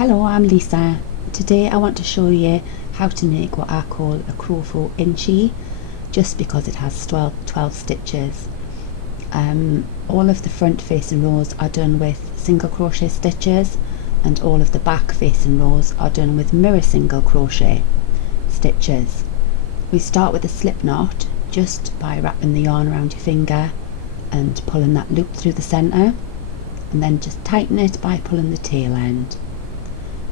Hello, I'm Lisa. Today I want to show you how to make what I call a Cro-faux inchy, just because it has 12 stitches. All of the front facing rows are done with single crochet stitches, and all of the back facing rows are done with mirror single crochet stitches. We start with a slip knot just by wrapping the yarn around your finger and pulling that loop through the centre, and then just tighten it by pulling the tail end.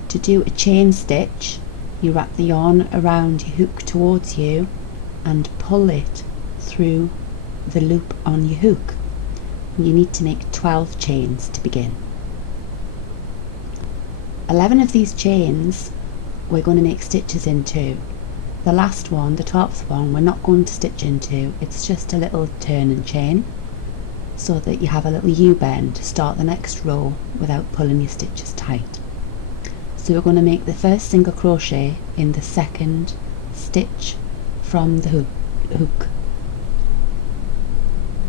To do a chain stitch, you wrap the yarn around your hook towards you and pull it through the loop on your hook. You need to make 12 chains to begin. 11 of these chains we're going to make stitches into. The last one, the 12th one, we're not going to stitch into. It's just a little turn and chain so that you have a little U-bend to start the next row without pulling your stitches tight. So we're going to make the first single crochet in the second stitch from the hook.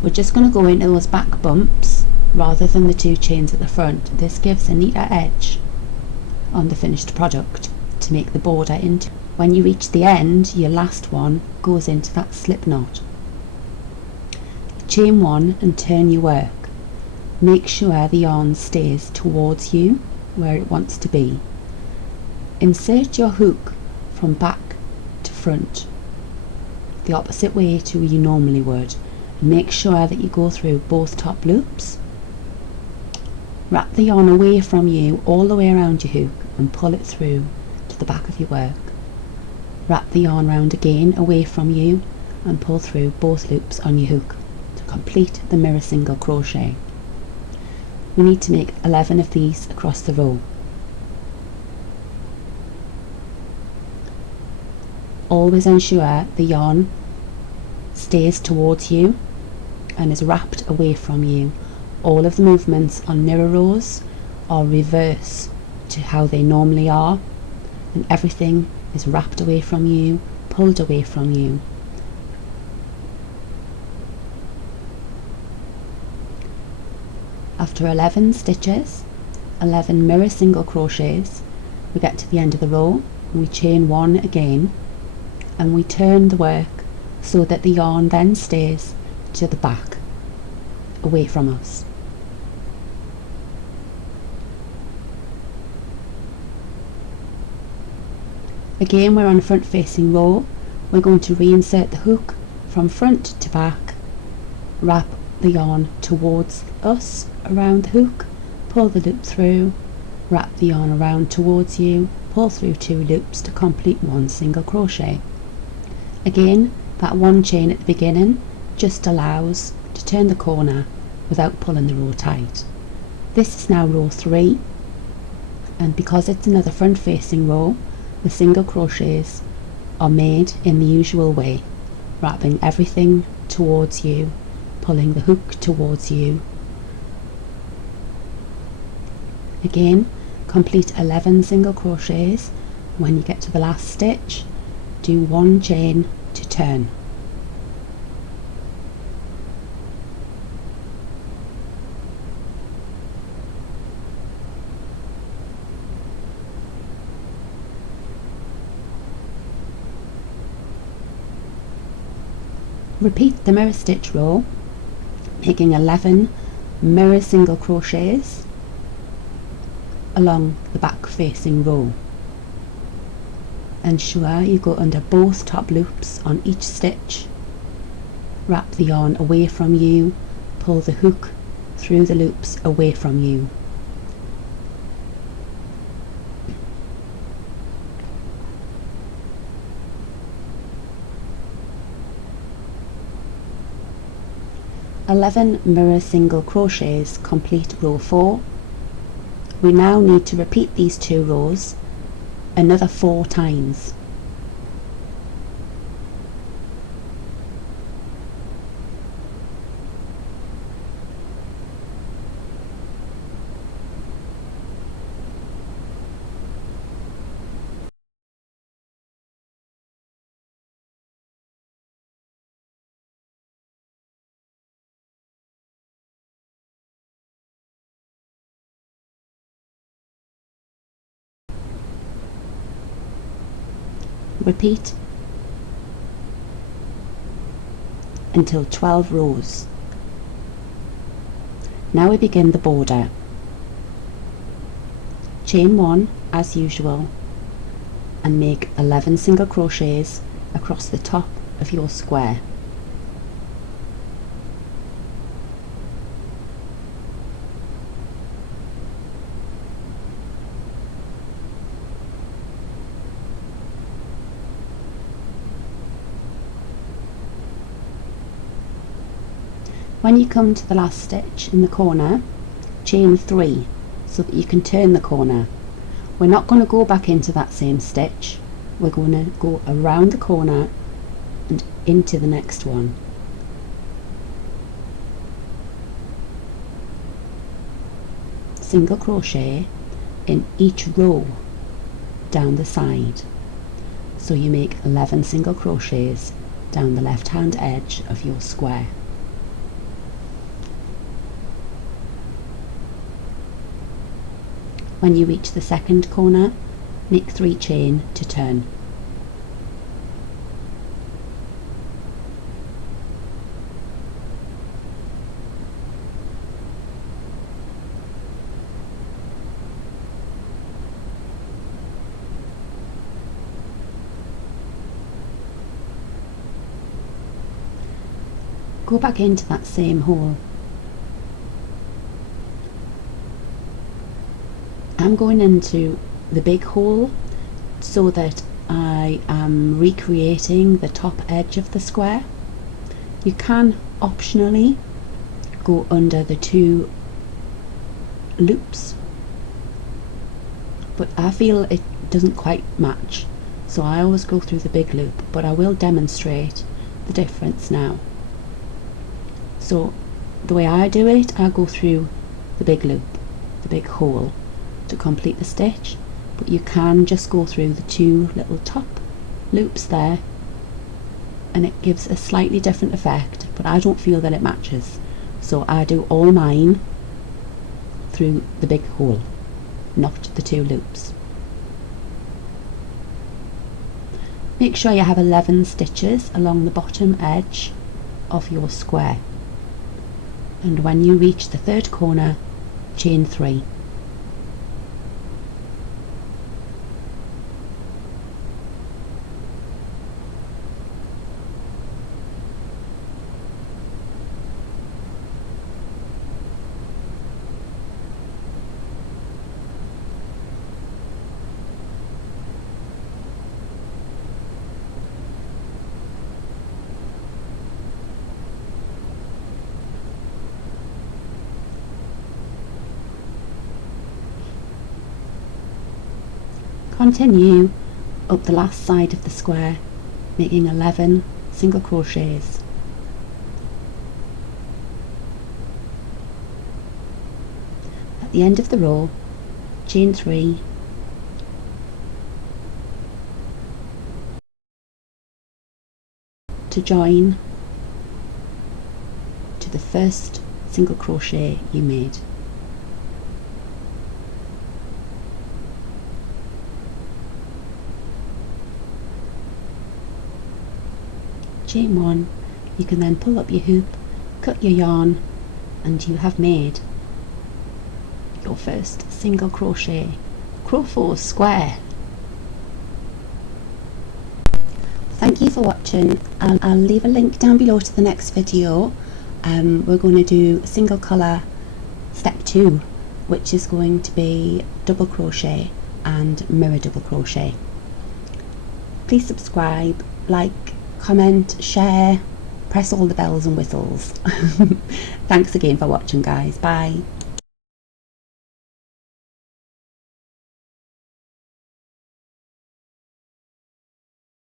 We're just going to go into those back bumps rather than the 2 chains at the front. This gives a neater edge on the finished product to make the border into. When you reach the end, your last one goes into that slip knot. Chain 1 and turn your work. Make sure the yarn stays towards you where it wants to be. Insert your hook from back to front, the opposite way to you normally would. Make sure that you go through both top loops. Wrap the yarn away from you all the way around your hook and pull it through to the back of your work. Wrap the yarn round again away from you and pull through both loops on your hook to complete the mirror single crochet. We need to make 11 of these across the row. Always ensure the yarn stays towards you and is wrapped away from you. All of the movements on mirror rows are reverse to how they normally are, and everything is wrapped away from you, pulled away from you. After 11 stitches, 11 mirror single crochets, we get to the end of the row and we chain 1 again, and we turn the work so that the yarn then stays to the back, away from us. Again, we're on a front facing row. We're going to reinsert the hook from front to back, wrap the yarn towards us around the hook, pull the loop through, wrap the yarn around towards you, pull through 2 loops to complete 1 single crochet. Again, that 1 chain at the beginning just allows to turn the corner without pulling the row tight. This is now row 3, and because it's another front facing row, the single crochets are made in the usual way, wrapping everything towards you, pulling the hook towards you. Again, complete 11 single crochets. When you get to the last stitch, do 1 chain to turn. Repeat the mirror stitch row, making 11 mirror single crochets along the back facing row. Ensure you go under both top loops on each stitch. Wrap the yarn away from you, pull the hook through the loops away from you. "11 mirror single crochets complete row 4. We now need to repeat these 2 rows another 4 times. Repeat until 12 rows. Now we begin the border. Chain 1 as usual and make 11 single crochets across the top of your square. When you come to the last stitch in the corner, chain 3 so that you can turn the corner. We're not going to go back into that same stitch, we're going to go around the corner and into the next one. Single crochet in each row down the side. So you make 11 single crochets down the left hand edge of your square. When you reach the second corner, make 3 chain to turn. Go back into that same hole. I'm going into the big hole so that I am recreating the top edge of the square. You can optionally go under the 2 loops, but I feel it doesn't quite match, so I always go through the big loop, but I will demonstrate the difference now. So the way I do it, I go through the big loop, the big hole, to complete the stitch, but you can just go through the 2 little top loops there and it gives a slightly different effect, but I don't feel that it matches, so I do all mine through the big hole, not the 2 loops. Make sure you have 11 stitches along the bottom edge of your square, and when you reach the third corner, chain 3. Continue up the last side of the square, making 11 single crochets. At the end of the row, chain 3, to join to the first single crochet you made. Chain 1, you can then pull up your hoop, cut your yarn, and you have made your first single crochet Cro-faux square. Thank you for watching, and I'll leave a link down below to the next video. We're going to do single colour step 2, which is going to be double crochet and mirror double crochet. Please subscribe, like, comment, share, press all the bells and whistles. Thanks again for watching, guys. Bye.